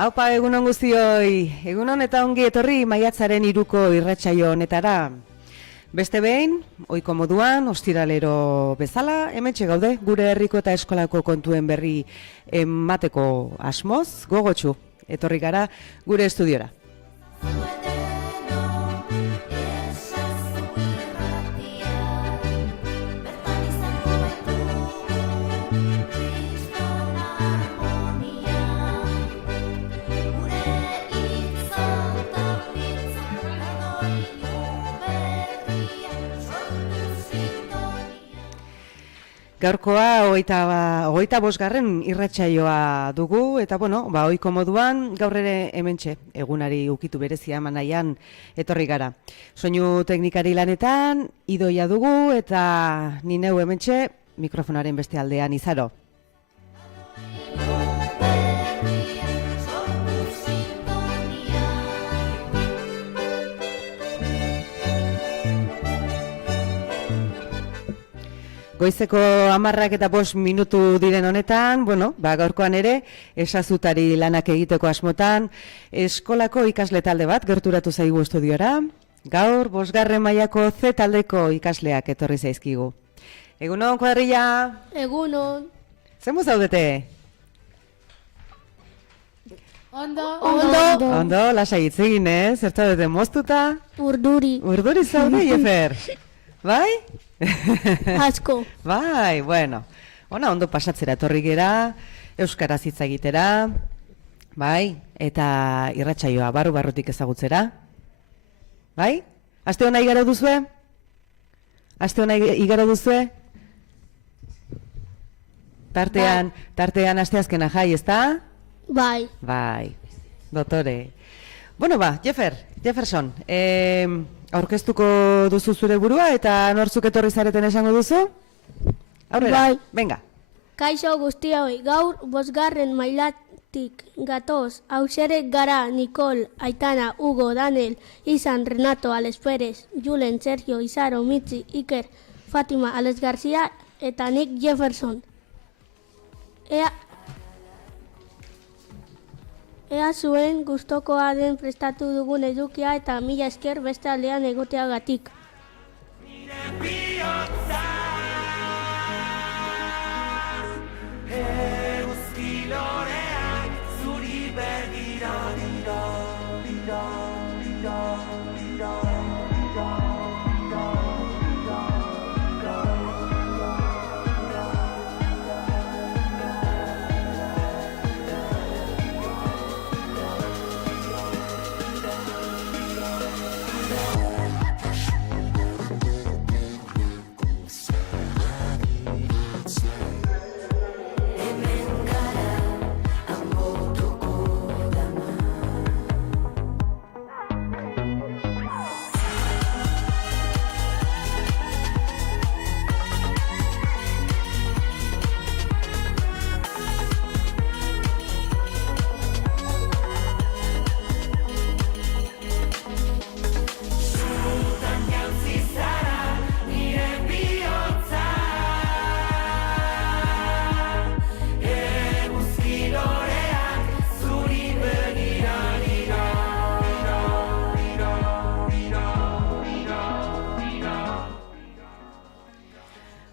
Haupa, egunon guztioi, egunon eta ongi etorri maiatzaren 3ko irratsaio honetara. Beste behin, ohiko moduan, ostiralero bezala, hementxe gaude, gure herriko eta eskolako kontuen berri emateko asmoz, gogotsu, etorri gara gure estudiora. Gaurkoa 25. irratsaioa dugu eta ohiko moduan gaur ere hementxe egunari ukitu berezia eman nahian etorri gara. Soinu teknikari lanetan Idoia dugu eta ni neu hementxe mikrofonaren beste aldean Izaro. Goizeko 10:05 minutu diren honetan, gaurkoan ere, esazutari lanak egiteko asmotan, eskolako ikasle talde bat gerturatu zaigu estudiora. Gaur, 5. mailako C taldeko ikasleak etorri zaizkigu. Egunon, kuadrilla? Egunon. Zemuz zaudete? Ondo. Lasai hitz egin, zertu dute moztuta? Urduri. Urduri zaude, Jefer? Bai? Asko. Bai, ondo pasatzera etorri gera, euskaraz hitz egitera, bai, eta irratsaioa barru-barrutik ezagutzera. Bai? Aste hona igaro duzue? Tartean asteazkena jai, ezta? Bai. Bai, dotore. Jefferson, aurkeztuko duzu zure burua eta nortzuk etorri zareten esango duzu? Aurrera, bai. Venga. Kaixo guztioi, gaur 5. mailatik gatoz, hausere gara Nikol, Aitana, Hugo, Daniel, Izan, Renato, Alex Pérez, Julen, Sergio, Izaro, Mitzi, Iker, Fatima, Alex García eta Nick Jefferson. Ea zuen gustokoa den prestatu dugun edukia eta mila esker beste aldean egoteagatik.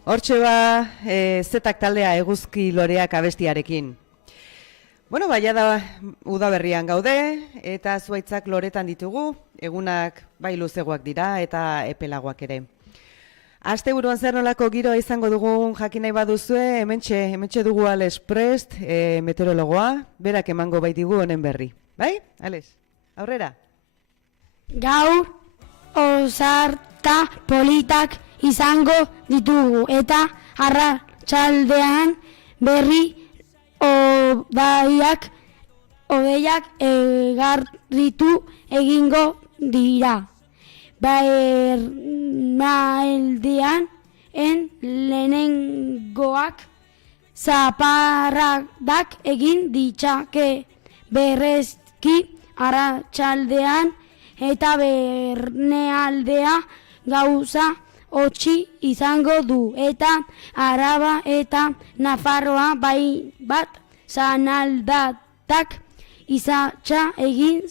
Hortxe zetak taldea eguzki loreak abestiarekin. Jada udaberrian gaude eta zuaitzak loretan ditugu, egunak bai luzegoak dira eta epelagoak ere. Asteburuan zer nolako giroa izango dugun jakin nahi baduzue, hementxe dugu Alex Prest, meteorologoa, berak emango baitigu honen berri. Bai, Alex, aurrera? Gaur, osarta festa politak izango ditugu eta arratsaldean berri hodeiak egarritu egingo dira. Bernaldean lehenengoak zaparradak egin ditzake berezki arratsaldean eta barnealdea gauza hotzi izango du eta Araba eta Nafarroa bai bat zanaldatak izatza egin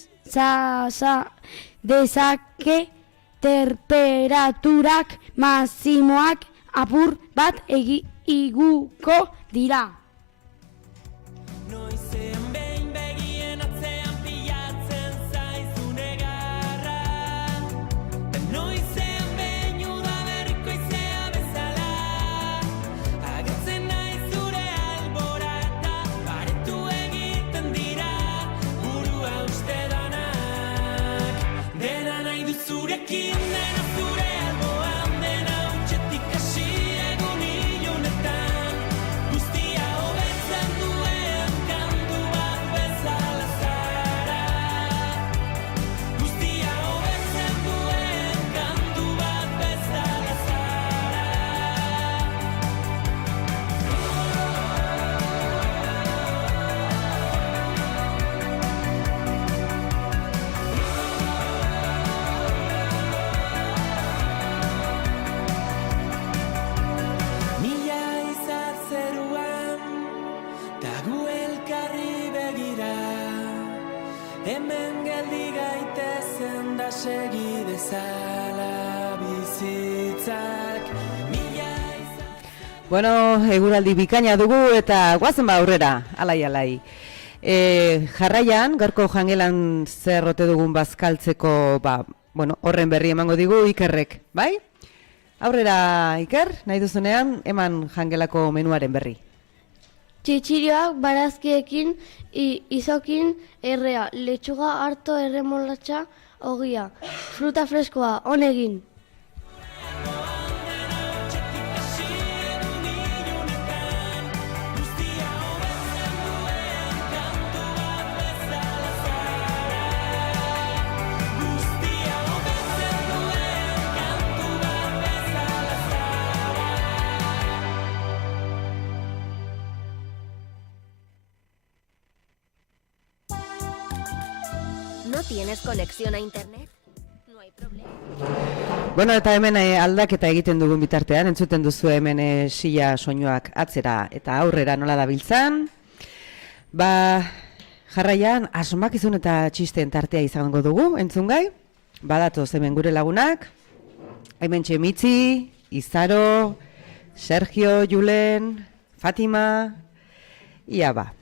dezake temperaturak maximoak apur bat iguko dira. Noizean behin begien atzean pilatzen zaizun egarra, eta noizean behin udaberriko izea bezala, agertzen nahi zure albora eta baretu egiten dira burua uste danak. Dena nahi du zurekin, dena zure alboan, dena utxetik hasi egun ilunetan, guztia hobetzen duen kantu bat bezala zara. Guztia hobetzen duen kantu bat bezala zara. Mila izar zeruan, ta gu elkarri begira, hemen geldi gaitezen da segi dezala bizitzak. Mila izar... Bueno, eguraldi bikaina dugu eta guazen ba aurrera, alai. Jarraian, gaurko jangelan zer ote dugun bazkaltzeko, horren berri emango digu Ikerrek, bai? Aurrera, Iker, nahi duzunean, eman jangelako menuaren berri. Txitxirioak barazkiekin, izokin errea, letxuga harto erremolatxa ogia, fruta freskoa, honegin. ¿No tienes conexión a internet? No hay problema. Bueno, eta hemen aldaketa egiten dugun bitartean, entzuten duzu hemen sila soinuak atzera eta aurrera nola dabiltzan. Jarraian, asmakizun eta txisten tartea izango dugu, entzungai. Badatoz hemen gure lagunak. Hemen Mitzi, Izaro, Sergio, Julen, Fatima, ia ba.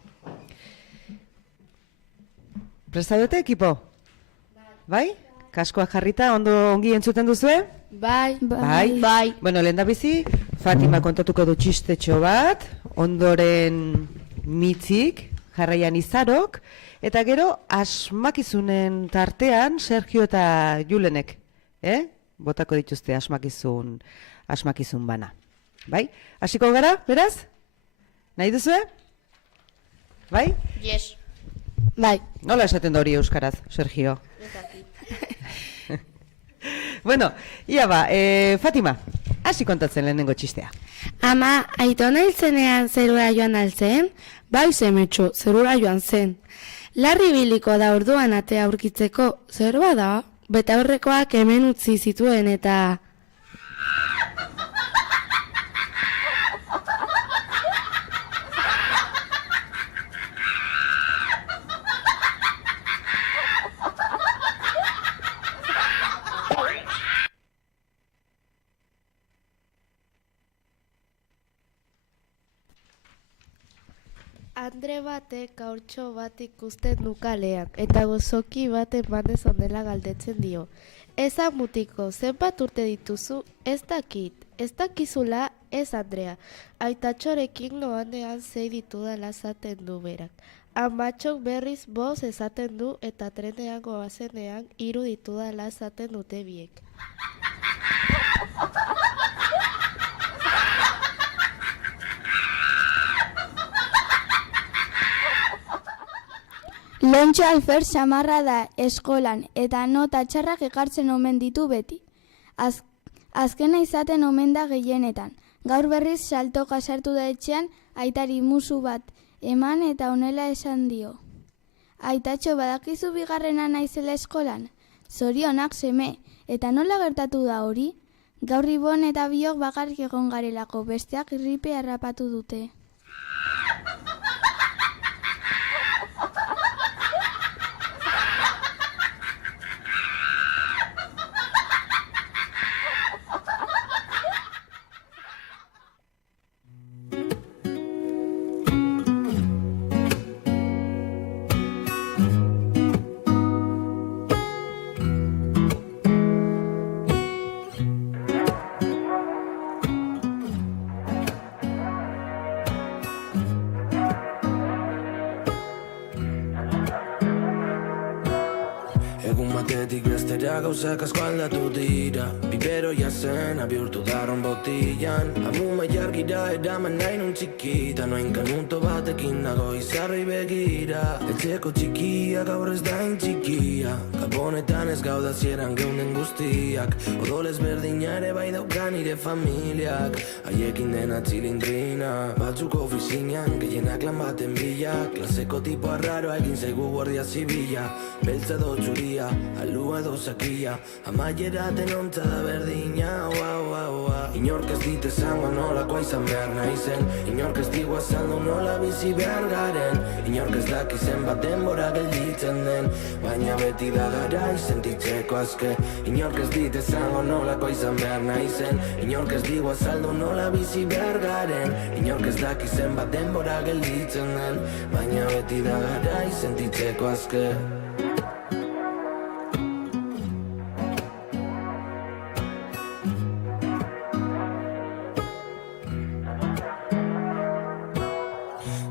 Prestadote, ekipo? Bai? Kaskoak jarrita, ongi entzuten duzue? Bai. Bueno, lehendabizi, Fatima kontatuko du txistetxo bat, ondoren Mitzik, jarraian Izarok, eta gero asmakizunen tartean Sergio eta Julenek, botako dituzte asmakizun bana. Bai? Hasiko gara, beraz? Nahi duzue? Bai? Yes. Bai. Nola esaten da hori euskaraz, Sergio? Bueno, ia ba, Fatima, hasi kontatzen lehenengo txistea. Ama, Aitona hiltzenean zerura joan altzen? Bai semetxo, zerura joan zen. Larri biliko da orduan atea aurkitzeko, zer bada? Beta horrekoak hemen utzi zituen eta... Andre batek gaurtxo bat ikusten du kalean, eta gozoki bat emanez ondela galdetzen dio. Eza mutiko, zenbat urte dituzu? Ez dakit, ez dakizula, ez Andrea. Aitatxorekin noanean zei ditudala zaten du berak. Amatxok berriz 5 esaten du eta trenean goazenean 3 ditudala zaten dute biek. Lontxo alfer samarra da eskolan eta nota txarrak ekartzen omen ditu beti. Azkena izaten omen da gehienetan. Gaur berriz saltoka sartu da etxean aitari musu bat eman eta honela esan dio. Aitatxo, badakizu bigarrena naizela eskolan? Zorionak seme, eta nola gertatu da hori? Gaur Ibon eta biok bakarrik egon garelako, besteak irripe harrapatu dute. Egun batetik bestera gauzak asko aldatu dira. Biberoia zena bihurtu darron botillan. Amuma jargira eraman nahi nun txikita. Noin kanuto batekin nago izarrei begira. Etxeko txikia gaur ez dain txikia. Gabonetan ez gauda zieran geunden guztiak. Odolez berdina ere bai daukan nire familiak. Haiekin dena txilindrina. Batzuk ofizinan, gehienak lan baten bila. Klaseko tipo arraroa egin zaigu guardia zibila. Beltza do txuria, alua edo sakia. Amaiera denontza da berdina. Inork ez dit esango nolakoa izan behar naizen. Inork ez digu azaldu nola bizi behar garen. Inork ez dakizen bat denbora gelditzen den. Baina beti da garai sentitzeko aske. Inork ez dit esango nolakoa izan behar naizen. Inork ez digu azaldu nola bizi behar garen. Inork ez dakizen bat denbora gelditzen den. Baina beti da garai sentitzeko aske.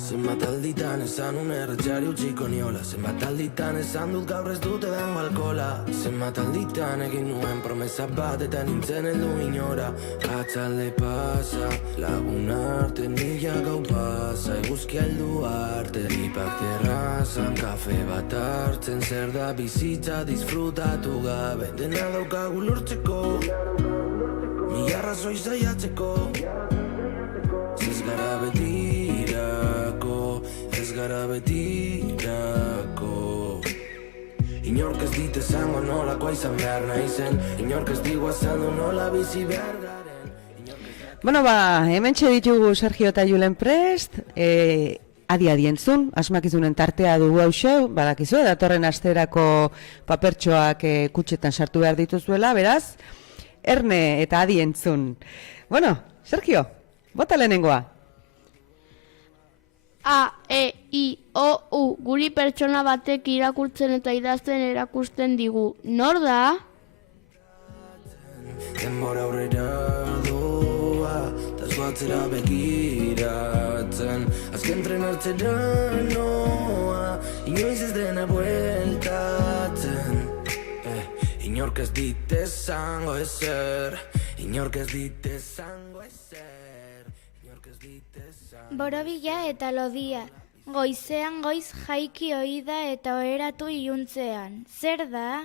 Zenbat alditan esan erretxari utxiko niola. Zenbat alditan esan dut gaur ez dute dango alkola. Zenbat alditan egin nuen promesa bat eta nintzen heldu inora. Atzalde pasa, lagun arte nila gau pasa. Eguzki heldu arte, ipak terrazan, kafe bat hartzen. Zer da bizitza disfrutatu gabe, dena daukagu lortzeko. Mila arrazoi zaiatzeko. Ez gara betirako, ez gara betirako. Inork ez dit esango nolakoa izan behar naizen. Inork ez digu azaldu nola bizi behar garen. Bueno, hemen ditugu Sergio eta Julen prest, adi entzun, asmakizunen tartea dugu hauxe, badakizu, datorren asterako papertxoak kutxetan sartu behar dituzuela, beraz, erne eta adi entzun. Bueno, Sergio, bota lehenengoa. A, E, I, O, U, guri pertsona batek irakurtzen eta idazten erakusten digu. Nor da? Denbora aurrera doa, tas batzera begiratzen. Azken tren hartzera noa, inoiz ez dena bueltatzen. Inork ez dit esango ezer, inork ez dit esango ezer, inork ez dit esango. Borobila eta lodia, goizean goiz jaiki oida eta oheratu iluntzean. Zer da?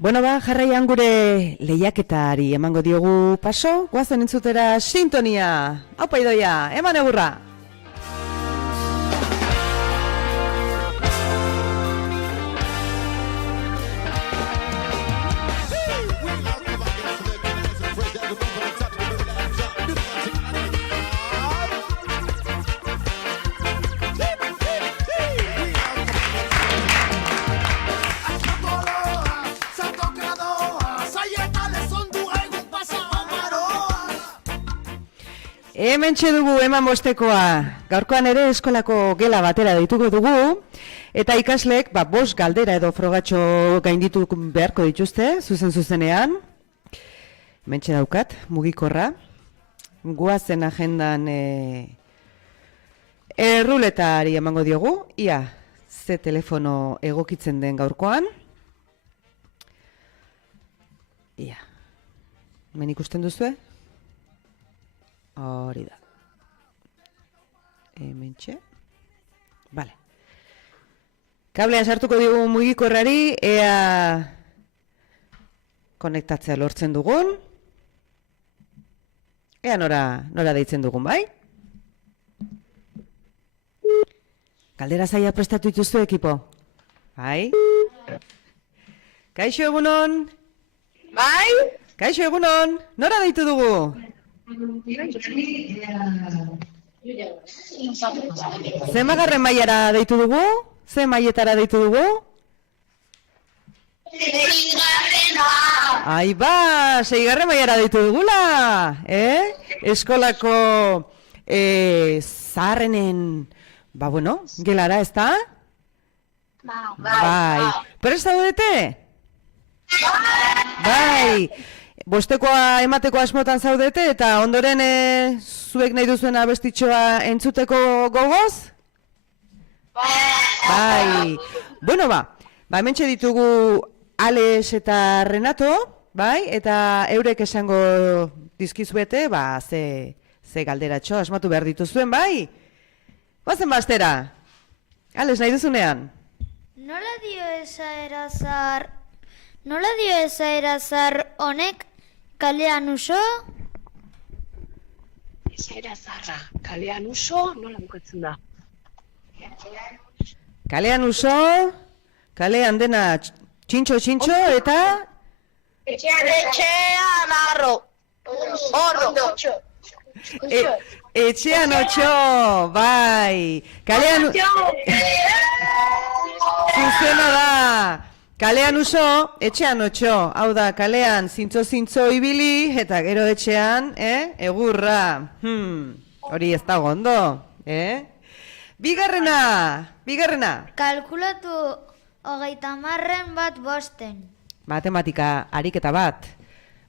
Bueno ba, jarraian gure lehiaketari emango diogu paso, guazen entzutera sintonia. Aupa idoia, eman egurra! Hemen dugu eman bostekoa, gaurkoan ere eskolako gela batera deituko dugu, eta ikaslek 5 galdera edo frogatxo gainditu beharko dituzte, zuzenean. Hemen daukat, mugikorra, guazen agendan erruletari emango diogu, ia ze telefono egokitzen den gaurkoan. Ia, hemen ikusten duzue? Hori da. Hementxe. Vale. Kablean sartuko digu mugikorrari, ea konektatzea lortzen dugun. Ea nora deitzen dugun, bai? Galdera zaila prestatu dituzu ekipo? Bai? Kaixo egunon? Bai? Kaixo egunon? Nora deitu dugu? Zemagarren mailara deitu dugu? Ze maietara deitu dugu? Seigarrena! Ai ba, 6. mailara deitu dugula, Eskolako zaharrenen, gelara, ez da? Bai. Prest zaudete? Bai. Bostekoa emateko asmotan zaudete eta ondoren zuek nahi duzuen abestitxoa entzuteko gogoz? Bai. Bueno ba, hementxe ditugu Alex eta Renato, bai? Eta eurek esango dizkizuete, ze galderatxo asmatu behar dituzuen, bai? Bazen bastera. Alex, nahi duzunean? Nola dio esaerazar honek kalean uso? Esaerazarra, kalean uso, nola bukatzen da? Kalean uso, kalean dena txintxo eta... Etxean arro. Orro. Etxean otxo, bai. Kalean... Zuzena da. Kalean uso, etxean otxo. Hau da, kalean zintzo ibili, eta gero etxean, egurra. Hori ez dago ondo, Bigarrena. Kalkulatu 30 bat bosten. Matematika ariketa bat,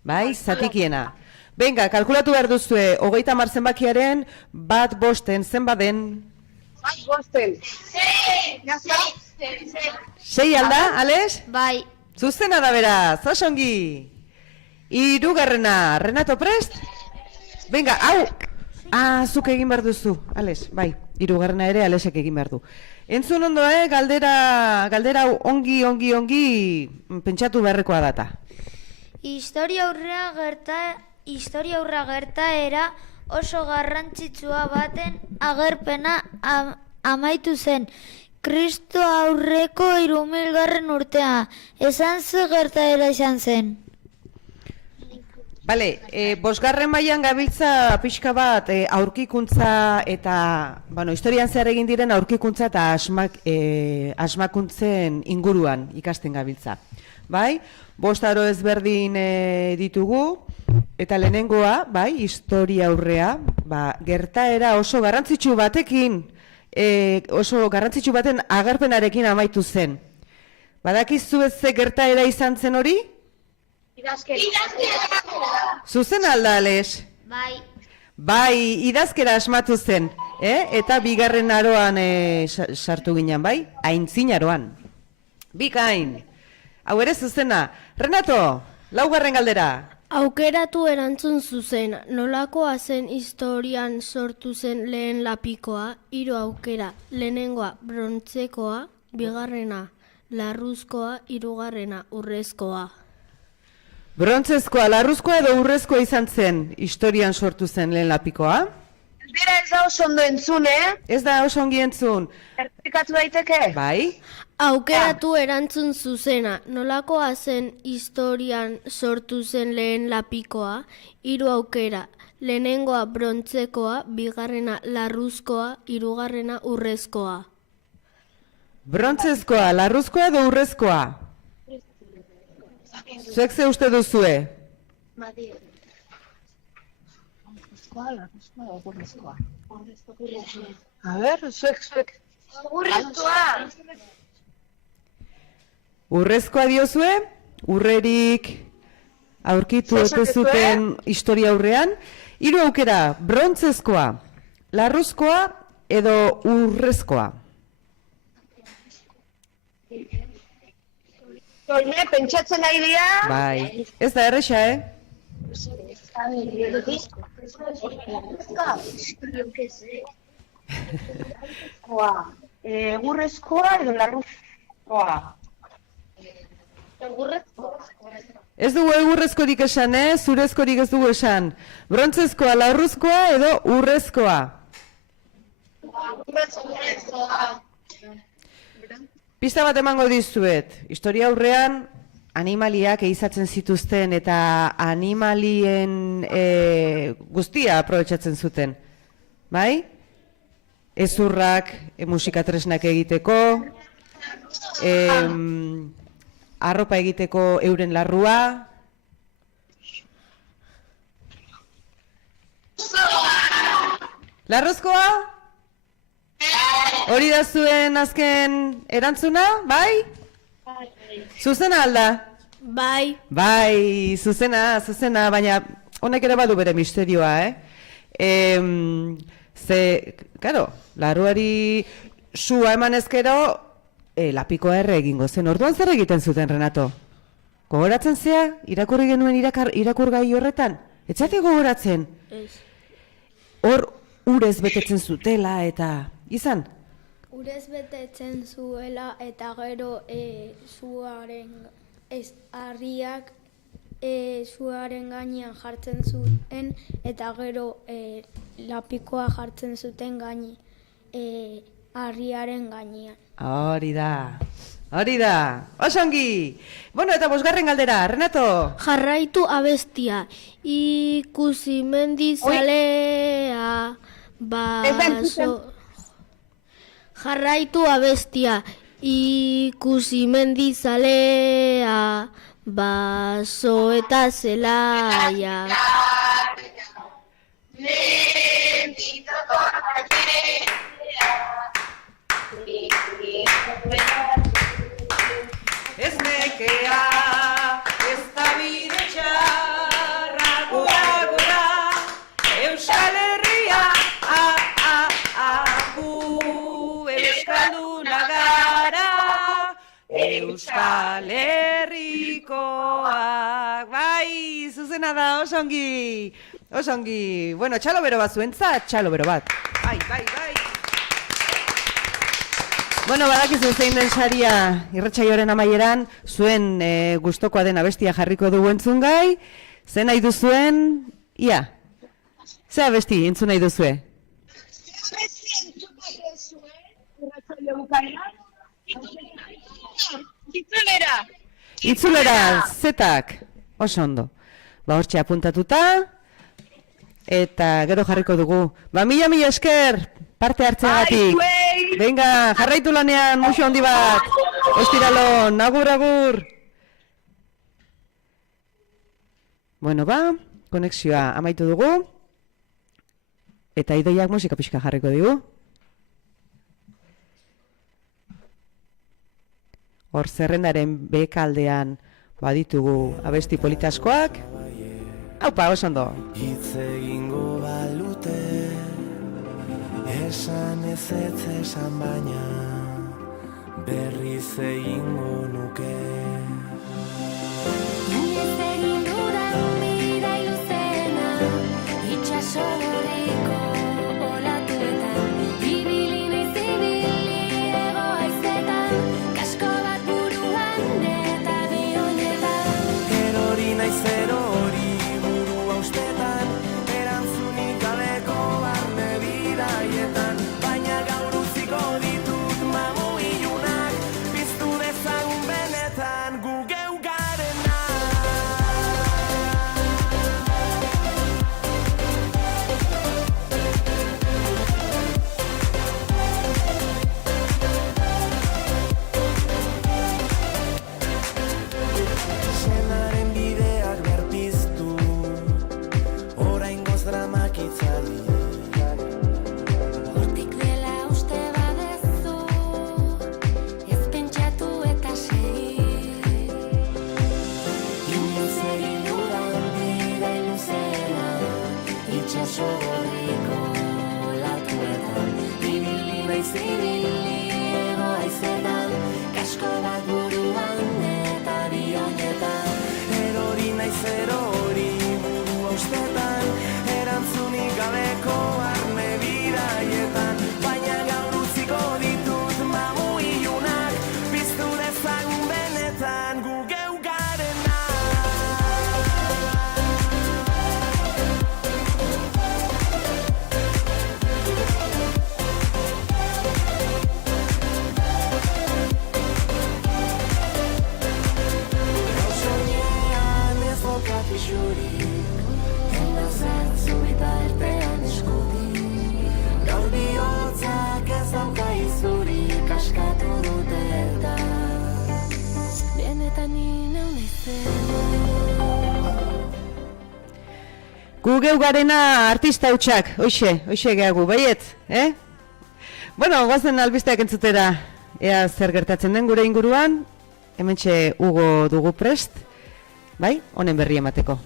bai, zatikiena. Venga, kalkulatu behar duzue, 30 zenbakiaren bat bosten zenbaden? Bat bosten. 6 alda, Alex? Bai. Zuzena da beraz, osongi. 3. Renato prest? Venga, hau! Zuk egin behar duzu, Alex, bai. 3. ere Alexek egin behar du. Entzun ondo, galdera ongi pentsatu beharrekoa data. Historia aurra gertaera oso garrantzitsua baten agerpena amaitu zen. Kristo aurreko 3000 urtea. Esan ze gertaera izan zen. Bale, 5. mailan gabiltza pixka bat aurkikuntza eta, historian zer egin diren aurkikuntza eta asmakuntzen inguruan ikasten gabiltza. Bai, 5 aro ezberdin ditugu, eta lehenengoa, bai, historia aurrea, gertaera oso garrantzitsu batekin, oso garrantzitsu baten agerpenarekin amaitu zen. Badakizu ez ze gertaera izan zen hori? Idazkera. Zuzen alda, Alex? Bai. Bai, idazkera asmatu zen, eta 2. aroan sartu ginen, bai? Aintzin aroan. Bikain. Hau ere zuzena. Renato, 4. galdera. Aukeratu erantzun zuzen, nolakoa zen historian sortu zen lehen lapikoa, 3 aukera, lehenengoa brontzekoa, 2. larruzkoa, 3. urrezkoa. Brontzezkoa, larruzkoa edo urrezkoa izan zen historian sortu zen lehen lapikoa? Dira ez da oso ondo entzun, Ez da oso ongi entzun. Errepikatu daiteke? Bai? Aukeratu erantzun zuzena, nolakoa zen historian sortu zen lehen lapikoa, 3 aukera, lehenengoa brontzekoa, bigarrena larruzkoa, hirugarrena urrezkoa. Brontzezkoa, larruzkoa edo urrezkoa? Zuek ze uste duzue? A ber, zuek. Urrezkoa diozue? Urrerik aurkitu Zer ote esan zuten historia aurrean? 3 aukera, brontzezkoa, larruzkoa edo urrezkoa? Tolne, pentsatzen nahi dira? Bai, ez da erresa, Egurrezkoa edo larruzkoa? Ez dugu egurrezkorik esan, zurezkorik ez dugu esan. Brontzezkoa, larruzkoa edo urrezkoa? Pista bat emango dizuet. Historia aurrean animaliak ehizatzen zituzten eta animalien guztia aprobetxatzen zuten. Bai? Ezurrak, musikatresnak egiteko, arropa egiteko euren larrua. Larruzkoa? Hori da zuen azken erantzuna, bai? Zuzena alda? Bai. Bai, zuzena, baina honek ere badu bere misterioa, Ze, karo, larruari sua eman ezkero, lapikoa erre egingo zen. Orduan zer egiten zuten, Renato? Gogoratzen zea? Irakurri genuen irakurgai horretan? Etxate gogoratzen? Ez. Hor urez betetzen zutela eta izan? Urez betetzen zuela eta gero zuaren harriak zuaren gainean jartzen zuten eta gero lapikoa jartzen zuten harriaren gainean. Hori da. Osongi! Bueno, eta 5. galdera, Renato? Jarraitu abestia, ikusi mendizalea, baso... Jarraitu abestia, ikusi mendizalea, baso eta zelaia. Ez nekea, ez da bide txarra, gora, Euskal Herria, gu Euskalduna gara, Euskal Herrikoak. Bai, zuzena da, osongi. Bueno, txalo bero bat zuentzat, txalo bero bat. Bai. Bueno, badakizu zein den saria irratsaioaren amaieran, zuen gustokoa den abestia jarriko dugu entzungai. Ze nahi duzuen, ia? Ze abesti entzun nahi duzue? Itzulera, zetak. Oso ondo. Hortxe apuntatuta. Eta gero jarriko dugu. Mila esker parte hartzeagatik. Venga, jarraitu lanean, muxo handi bat. Ostiralon, agur. Bueno, konexioa amaitu dugu. Eta Idoiak musika pixka jarriko dugu. Hor zerrendaren bekaldean baditugu abesti politaskoak. Aupa, oso ondo. Hitz egingo balute, esan ez esan baina, berriz egingo nuke. Jendez egin dudan bida iluzena, itxasoriko olatuetan, ibili naiz ego haizetan, kasko bat buruan eta bi oinetan. Erori naiz itxaso gorriko olatuetan, ibili naiz ibili ego haizetan, kasko bat buruan eta bi oinetan, Erori naiz erori buru haustetan, erantzunik gabeko arne bidaietan, baina gaur utziko ditut mamu ilunak, piztu dezagun benetan gu geu garena. soinean ez daukat isurik, ena zertzu bitartean eskutik, gaur bihotzak ez dauka izurik, askatu dute eta benetan nina unaizen. Gu geu garena artista hutsak, hoxe gehagu, baiet, Bueno, goazen albisteak entzutera, ea zer gertatzen den gure inguruan, hementxe Hugo dugu prest, bai, honen berri emateko.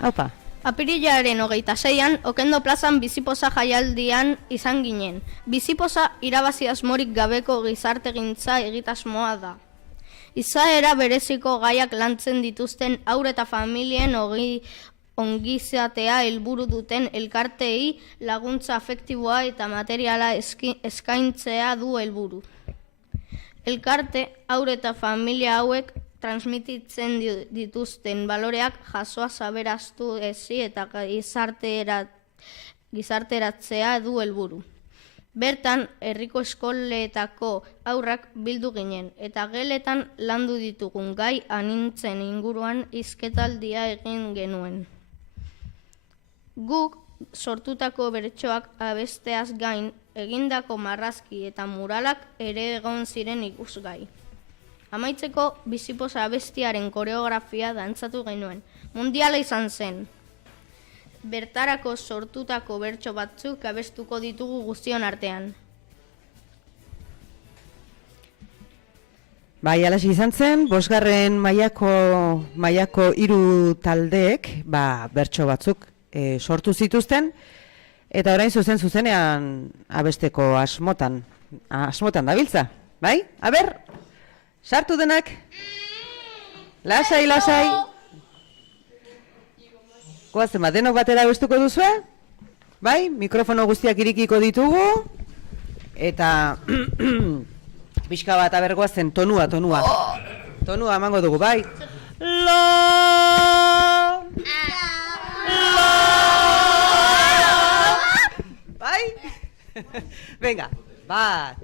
Haupa. Apirilaren 26an, Okendo plazan bizipoza jaialdian izan ginen. Bizipoza irabazi asmorik gabeko gizartegintza egitasmoa da. Izaera bereziko gaiak lantzen dituzten haur eta familien ongizatea helburu duten elkarteei laguntza afektiboa eta materiala eskaintzea du helburu. Elkarte, haur eta familia hauek transmititzen dituzten baloreak jasoa aberaztu ezi eta gizarteratzea du helburu. Bertan, herriko eskoletako haurrak bildu ginen, eta geletan landu ditugun gai anintzen inguruan hizketaldia egin genuen. Guk sortutako bertsoak abesteaz gain, egindako marrazki eta muralak ere egon ziren ikusgai. Amaitzeko, bizipoza abestiaren koreografia dantzatu genuen. Mundiala izan zen. Bertarako sortutako bertso batzuk abestuko ditugu guztion artean. Bai, alaxe izan zen, 5. mailako 3 taldeek, bertso batzuk sortu zituzten, eta orain zuzenean abesteko asmotan dabiltza, bai? Aber, sartu denak? Lasai. Goazen bat, denok batera abestuko duzue? Bai, mikrofono guztiak irikiko ditugu, eta pixka bat abergoazen tonua. Tonua emango dugu, bai? Bai? Venga, bat.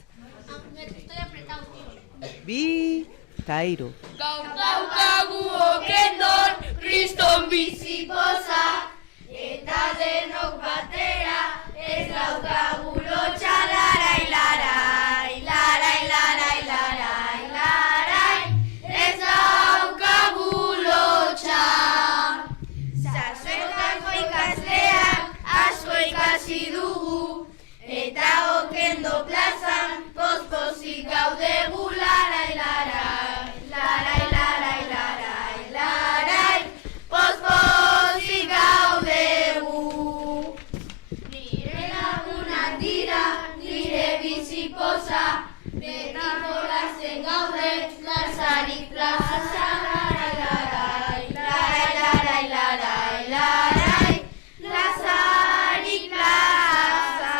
Bi, eta 3. Gaur daukagu Okendon, kriston bizipoza, eta denok batera, ez daukagu lotxa, larai, ez daukagu lotxa. Sasoetako ikasleak asko ikasi dugu, eta Okendo plazan pozik gaudegu, larai, pozik gaudegu. Nire lagunak dira, nire bizipoza, betiko lazen gaude, plazarik plaza, larai, plazarik plaza.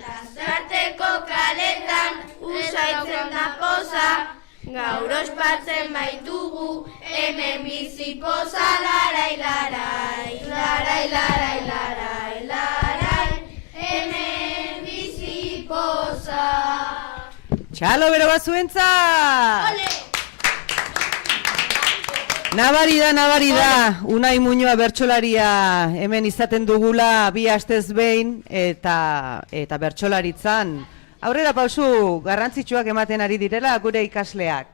Lasarteko kaletan, usaitzen da poza, gaur ospatzen baitugu, hemen bizipoza, larai, hemen bizipoza. Txalo bero bat zuentzat! Nabari da, Unai Muñoa bertsolaria hemen izaten dugula 2 astez behin eta bertsolaritzan. Aurrera pausu garrantzitsuak ematen ari direla gure ikasleak.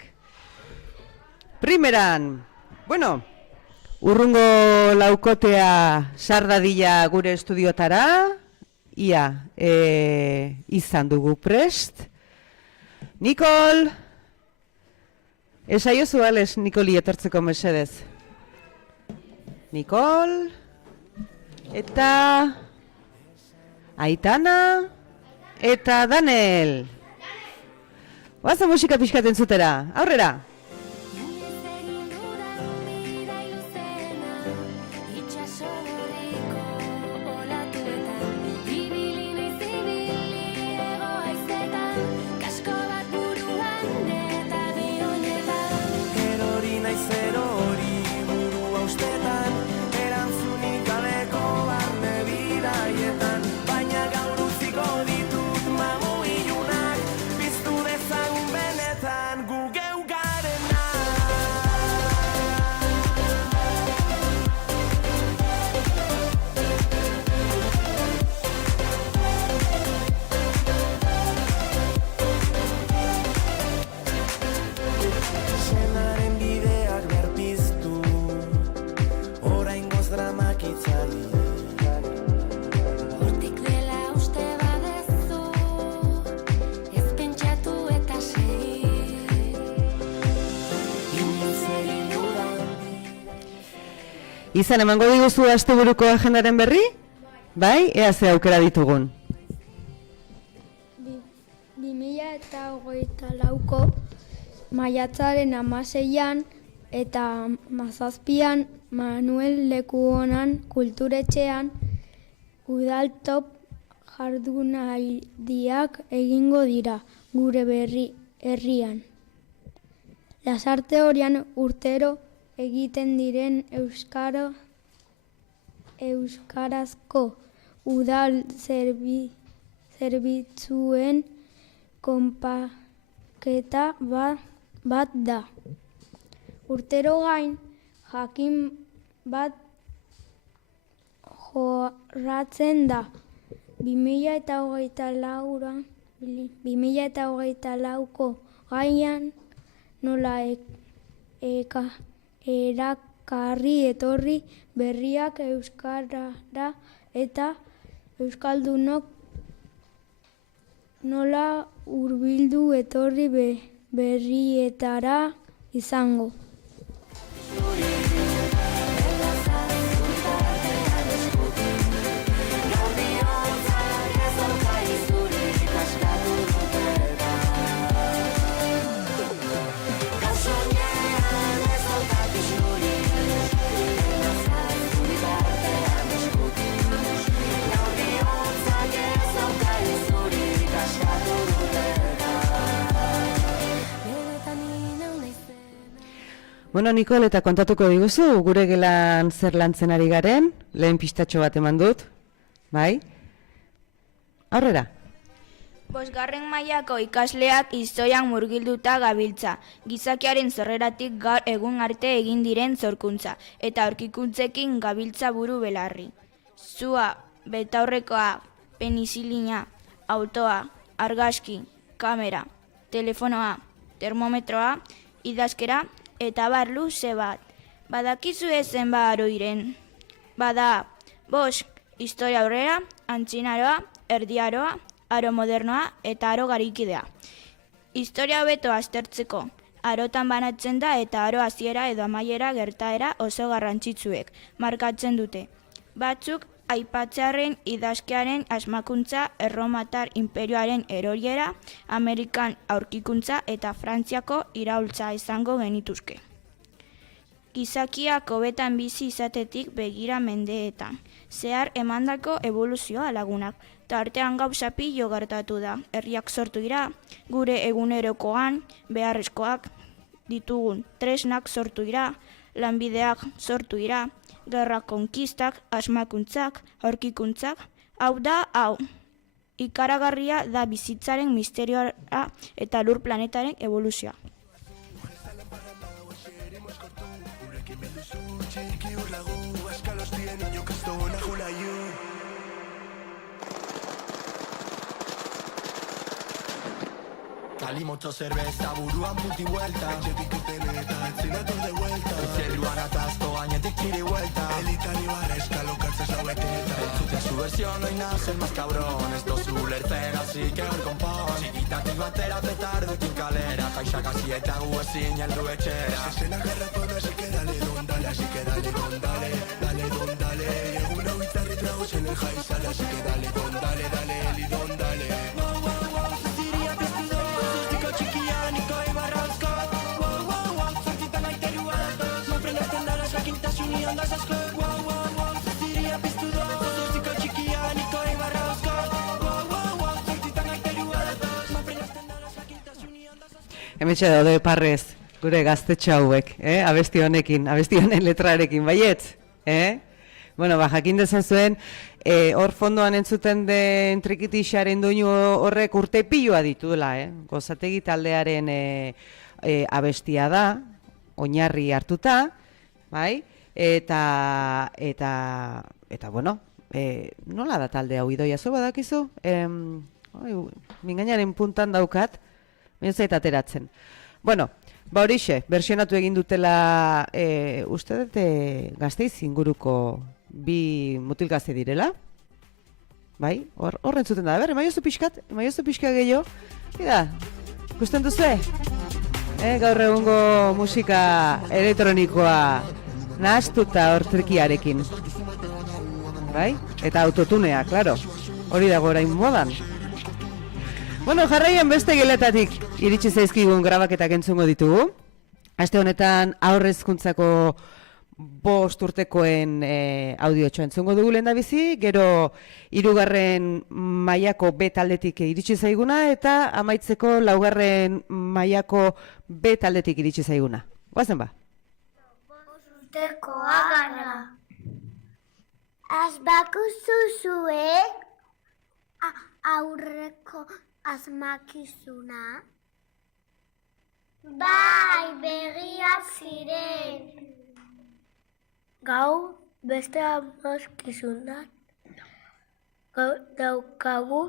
Primeran, urrungo laukotea sardadila gure estudiotara, ia izan dugu prest. Nikol, esaiozu ales Nikoli etortzeko mesedez. Nikol, Eta Aitana eta Danel. Oazen musika pixkat entzutera, aurrera! Izan, emango diguzu asteburuko agendaren berri? Bai, ea ze aukera ditugun. 2024ko maiatzaren 16an eta 17an Manuel Lekuonan kulturetxean udaltop jardunaldiak egingo dira gure herrian. Lasarte horian urtero egiten diren euskarazko udal zerbitzuen konpaketa bat da. Urtero gain, jakin bat jorratzen da. 2024ko gaian nola erakarri etorri berriak euskarara eta euskaldunok nola hurbildu etorri berrietara izango. Bueno, Nikol, eta kontatuko diguzu, gure gelan zer lantzen ari garen, lehen pistatxo bat eman dut, bai? Aurrera. 5. mailako ikasleak historian murgilduta gabiltza, gizakiaren sorreratik gaur egun arte egin diren zorkuntza, eta aurkikuntzekin gabiltza buru belarri. Sua, betaurrekoa, penizilina, autoa, argazki, kamera, telefonoa, termometroa, idazkera, eta bar luze bat. Badakizu ezen aroiren. Bada, 5, historia aurrera, antzinaroa, erdiaroa, aro modernoa eta aro garikidea. Historia hobeto aztertzeko, arotan banatzen da eta aro hasiera edo amaiera gertaera oso garrantzitsuek markatzen dute. Batzuk aipatzearren idazkearen asmakuntza, Erromatar inperioaren eroriera, Amerikan aurkikuntza eta Frantziako iraultza izango genituzke. Gizakiak hobetan bizi izatetik begira mendeetan, zehar emandako evoluzioa lagunak, tartean gauza pilo gertatu da, herriak sortu dira, gure egunerokoan beharrezkoak ditugun tresnak sortu dira, lanbideak sortu dira, gerra konkistak, asmakuntzak, aurkikuntzak, hau da, hau. Ikaragarria da bizitzaren misterioa eta lur planetaren evoluzioa. Salimos cerveza, buruan multi vuelta. Etxetik uteneta, etzinatu de vuelta. Zerruan atazko gainetik txiri vuelta. Elitari barrezka lokartzez laueteta. Entzute su versión, no hay nace más cabrón. Esto zu lertzen, así que hor konpon. Txikitatik batera petardukin kalera. Kaixak hasi eta gu ezin heldu etxera. Esena garrapona, así que dale don dale, así que dale don dale. Dale don dale, egun hau itzarri Hemetxe daude parrez, gure gaztetxo hauek, abesti honekin, abesti honen letrarekin, baietz? Bueno, jakin dezazuen, hor fondoan entzuten den trikitixaren doinu horrek urte pilua ditula, Gozategi taldearen abestia da, oinarri hartuta, bai? Eta bueno, nola da talde hau Idoia, zu badakizu? Mingainaren puntan daukat, baina zait ateratzen. Bueno, horixe, bersionatu egin dutela, uste dut Gasteiz inguruko bi mutil gazte direla? Bai, hor entzuten da, emaiozu pixka gehiago? Ida, ikusten duzu? Gaur egungo musika elektronikoa nahaztuta hor trikiarekin. Bai? Eta autotunea, klaro. Hori dago orain modan. Bueno, jarraian beste geletatik iritsi zaizkigun grabaketak entzungo ditugu. Aste honetan aurrezkuntzako 5 urtekoen audiotxoa entzungo dugu lehendabizi, gero 3. mailako B taldetik iritsi zaiguna eta amaitzeko 4. mailako B taldetik iritsi zaiguna. Goazen ba? 5 urtekoa gara. Azbakuzu zue aurreko asmakizuna? Bai, begia ziren. Gau beste amazkizunak daukagu.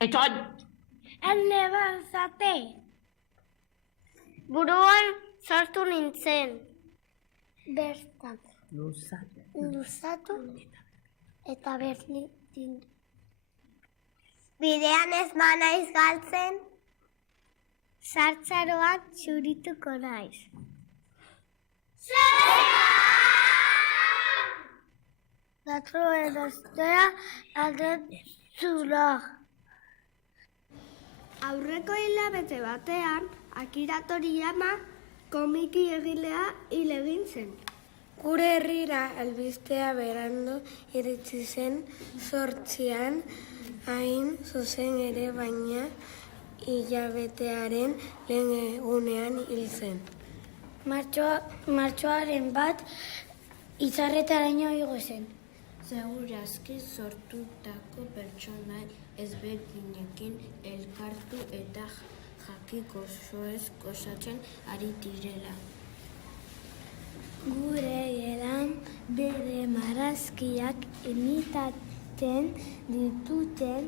Ene bazate. Buruan sartu nintzen. Bertan. Luzatu. Eta berdin. Bidean ez naiz galtzen. Sartzaroan txurituko naiz. Datroen astea alden zula. Aurreko hilabete batean, Akira Toriyama komiki egilea hil egin zen. Gure herrira albistea berandu iritsi zen 8an, hain zuzen ere baina hilabetearen lehen egunean hil zen. Martxoaren 1 izarretaraino igo zen. Segurazki sortutako pertsona ezberdinekin elkartu eta jakiko zoez gozatzen ari direla. Gure gelan bere marrazkiak imitatzen dituzten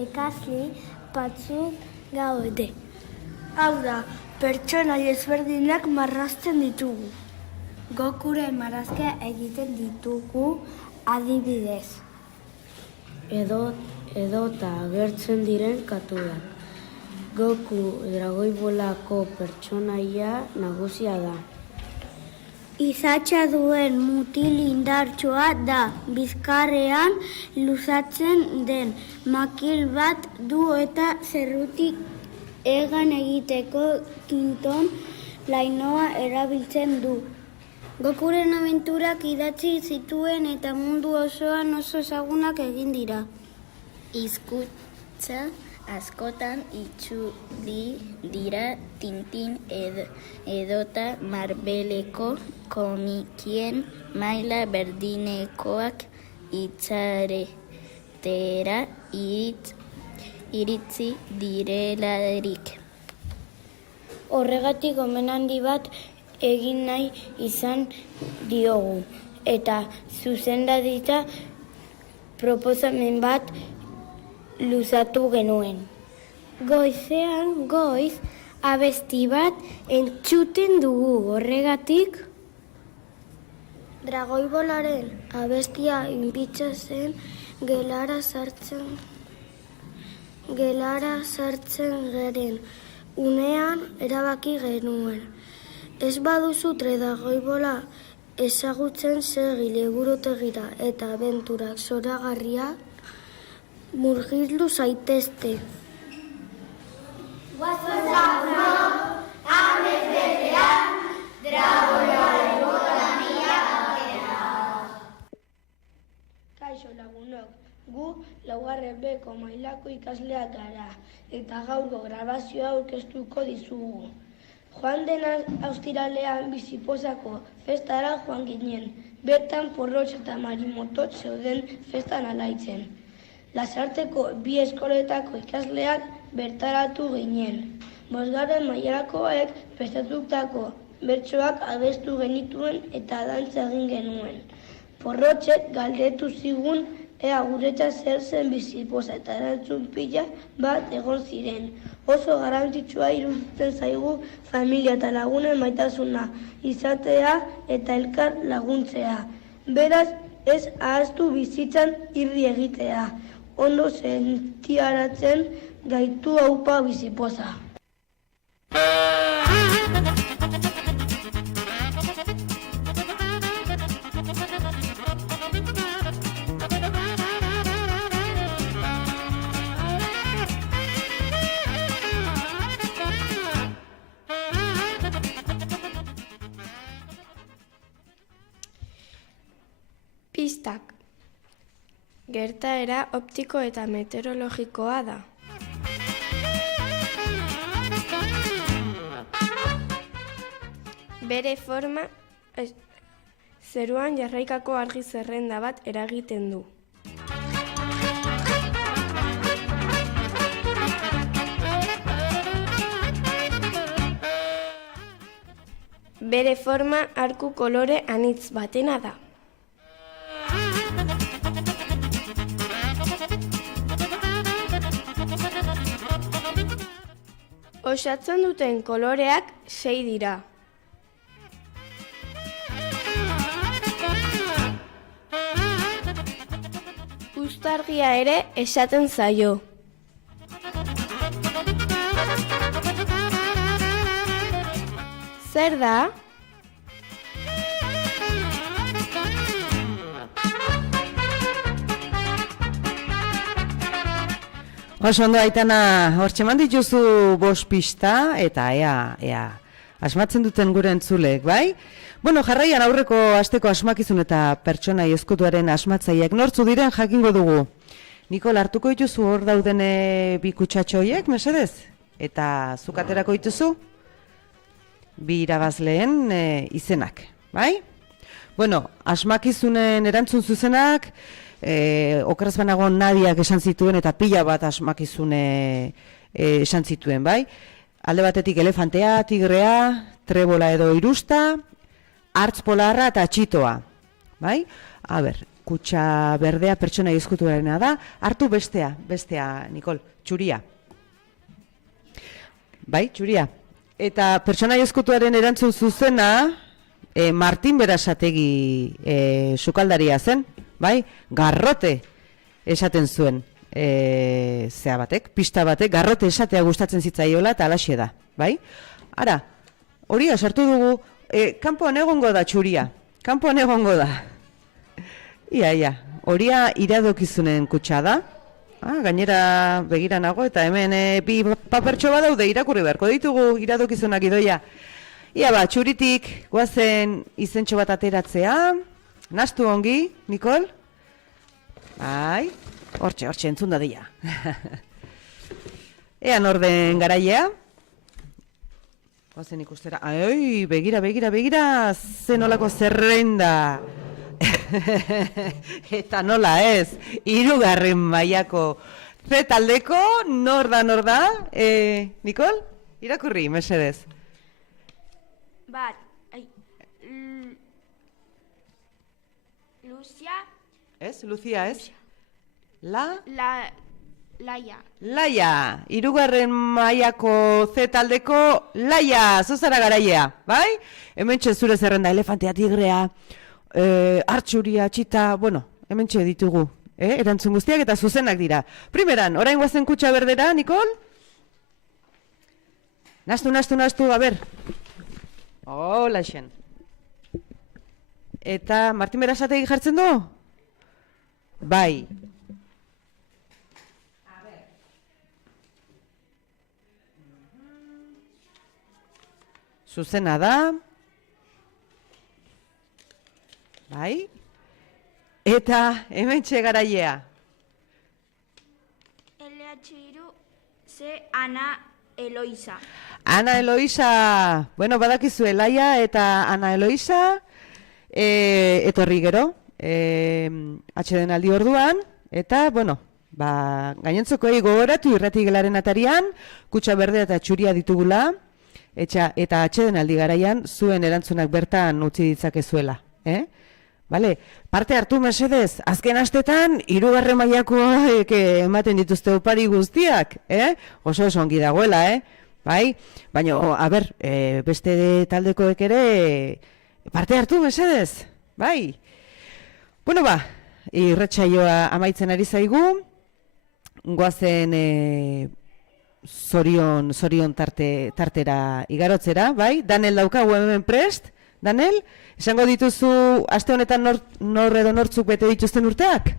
ekasli batzuk gaude. Hau da, pertsona ezberdinak marrazten ditugu. Gokuren marrazkia egiten ditugu adibidez. Edota agertzen diren katuak. Goku Dragoi Bolako pertsonaia nagusia da. Izatxa duen mutil indartsua da. Bizkarrean luzatzen den makil bat du eta zerrutik egan egiteko kinton lainoa erabiltzen du. Gokuren abenturak idatzi zituen eta mundu osoan oso ezagunak egin dira. Hizkuntza askotan itzuli dira Tintin edota Marveleko komikien maila berdinekoak itzaretera iritzi direlarik. Horregatik omen handi bat egin nahi izan diogu eta zuzendaritza proposamen bat luzatu genuen. Goizean goiz abesti bat entzuten dugu, horregatik Dragoi Bolaren abestia inbitza zen gelara sartzen geren unean erabaki genuen. Ez baduzu Dragoi Bola ezagutzen segi liburutegira eta abenturak zoragarria murgildu zaitezte. Kaixo lagunok, Gu laugarren beko mailako ikasleak gara, eta gaurko grabazioa aurkeztuko dizugu. Joan den austiralean Bizipozako festara joan ginen, bertan porrotx eta marimotot zeuden festan alaitzen. Lasarteko 2 eskoletako ikasleak bertaratu ginen. 5. mailarakoek prestatutako bertsoak abestu genituen eta dantza egin genuen. Porrotxek galdetu zigun ea guretzat zer zen Bizipoza eta erantzun pila bat egon ziren. Oso garrantzitsua iruditzen zaigu familia eta lagunen maitasuna izatea eta elkar laguntzea. Beraz, ez ahaztu bizitzan irri egitea. Ondo sentiaratzen gaitu aupa Bizipoza. Pistak. Gertaera optiko eta meteorologikoa da. Bere forma, zeruan jarraikako argi zerrenda bat eragiten du. Bere forma arku kolore anitz batena da. Osatzen duten koloreak 6 dira. Uztargia ere esaten zaio. Zer da? Oso ondo Aitana, hortxe dituzu 5 pista eta ea asmatzen duten gure entzulek, bai? Bueno, jarraian aurreko asteko asmakizun eta pertsonai ezkutuaren asmatzaileak nortzu diren jakingo dugu. Nikol, hartuko dituzu hor dauden 2 kutsatxo horiek, mesedez? Eta zuk aterako dituzu? 2 irabazleen izenak, bai? Bueno, asmakizunen erantzun zuzenak, okeraz banago Nadiak esan zituen eta pila bat asmakizune esan zituen, bai? Alde batetik elefantea, tigrea, trebola edo irusta, hartz polarra eta txitoa, bai? A ber, kutsa berdea pertsona ezkutuarena da, hartu bestea, Nikol, txuria. Bai, txuria. Eta pertsona ezkutuaren erantzun zuzena, Martin Berasategi sukaldaria zen, bai? Garrote esaten zuen zea batek, pista batek, garrote esatea gustatzen zitzaiola eta alaxe da, bai? Ara, hori sartu dugu, kanpoan egongo da txuria, kanpoan egongo da. Ia, horia iradokizunen kutsa da, gainera begira nago eta hemen 2 papertxo badaude irakurri beharko ditugu iradokizunak idoia. Ia ba, txuritik guazen izentxo bat ateratzea, nastu ongi, Nikol? Bai, hortxe, entzun da dira. Ean orden garaia. Guazen ikustera, begira, zen olako zerrenda. Eta nola ez, 3. mailako Z taldeko, nor da? Nikol? Irakurri, mesedez. Bat, Lucia. Ez, Lucia ez? Laia. Laia, 3. mailako Z taldeko Laia, zuzara garaia, bai? Hemen zure zerrenda, elefantea, tigrea, hartxuria, txita, bueno, hemen ditugu, erantzun guztiak eta zuzenak dira. Primeran, orain guazen kutsa berdera, Nikol? Nastu, a ber. Laixen. Eta Martin Berasategi jartzen du? Bai. Zuzena da. Bai. Eta hemen garaia. ze Ana Eloisa. Ana Eloisa, bueno, badakizu Elaia eta Ana Eloisa, etorri gero, atxeden aldi orduan, eta, bueno, gainontzekoei gogoratu irrati gelaren atarian, kutsa berdea eta txuria ditugula, eta atxeden aldi garaian zuen erantzunak bertan utzi ditzakezuela. Vale, parte hartu mesedez, azken astetan, 3. mailakoak ematen dituzte opari guztiak, oso ongi dagoela, bai? Baina, beste taldekoek ere parte hartu mesedez, bai? Bueno, irratsaioa amaitzen ari zaigu, goazen zorion tartera igarotzera, bai? Danel daukagu hemen prest, Danel, esango dituzu aste honetan nor edo nortzuk bete dituzten urteak?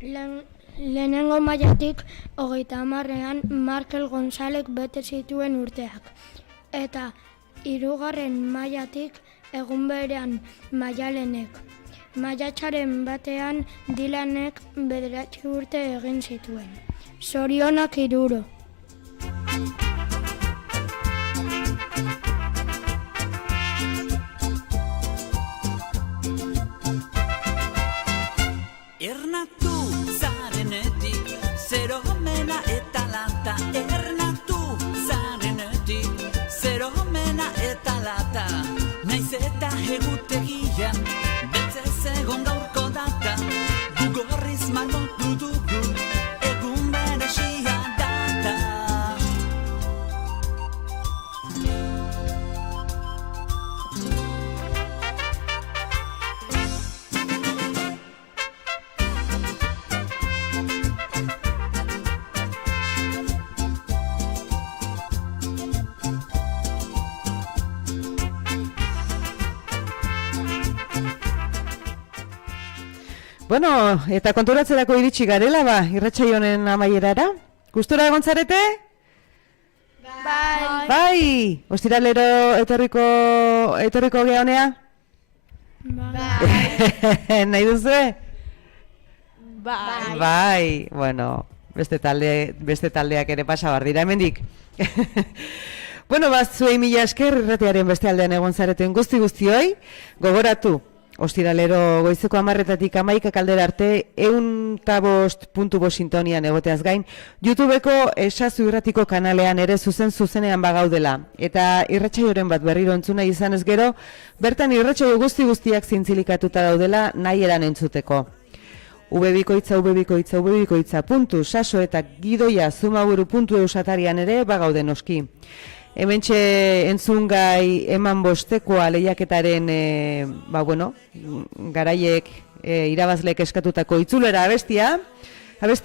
Lehenengo mailatik 30ean Markel Gonzalek bete zituen urteak. Eta 3. mailatik egun berean Maialenek. Maiatzaren batean Dilanek 9 urte egin zituen. Zorionak 3. Ernatu zarenetik, zero mena eta lata. Ernatu zarenetik, zero mena eta lata. Naiz eta egutegian, betzez egon gaurko data. Gugorriz marmotu dugu, egun beresia data. Bueno, eta konturatzerako iritsi garela, irratsaio honen amaierara. Gustura egon zarete? Bai. Bai! Ostiralero etorriko gea honea? Bai. Nahi duzue? Bai. Bai, bueno, beste taldeak ere pasa bar dira hemendik. Bueno, zuei mila esker irratiaren beste aldean egon zareten guztioi, gogoratu. Ostiralero goizeko 10:00-tik 11:00 aldera arte 105.5 sintonian egoteaz gain, YouTubeko Esazu irratiko kanalean ere zuzenean bagaudela. Eta irratsaioren bat berriro entzuna izanez gero, bertan irratsaio guztiak zintzilikatuta daudela nahi eran entzuteko. ubebikoitza.saso eta gidoia zumaburu.eu satarian ere bagaude noski. Hementxe entzungai eman bostekoa lehiaketaren, garaiek irabazlek eskatutako itzulera abesti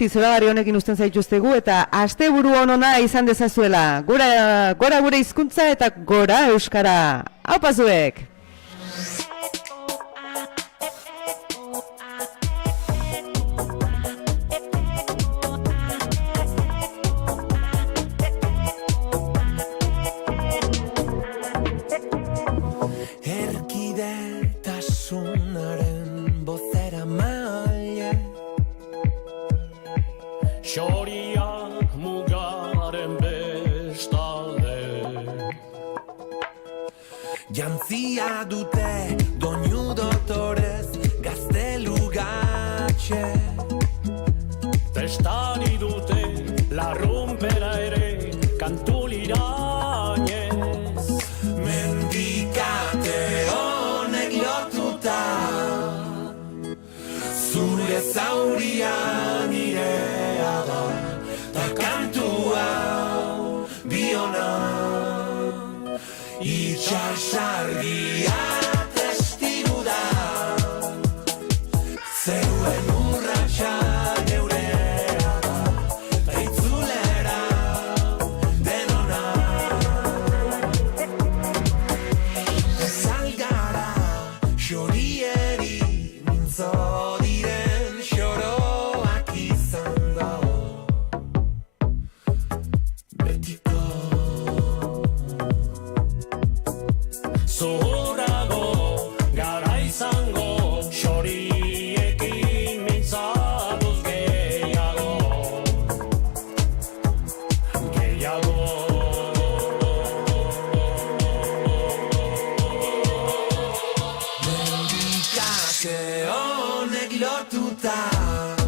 zoragarri honekin usten zaituztegu eta asteburu onona izan dezazuela. Gora gure hizkuntza eta gora euskara. Aupa zuek! Xoriak mugaren bestalde Jantzia dute doinu dotorez gaztelu gatxe Testari dute larrumpera ere kantu lirainez Mendikate honek lotuta Zure zaurian irea da Ta kantu hau biona Itxasargia testigu da Zeruen urratxa neurea da Ta itzulera denona Zalgara xorieri mintzo diren xoroak izan da Betiko Zorago gara izango xoriekin lortuta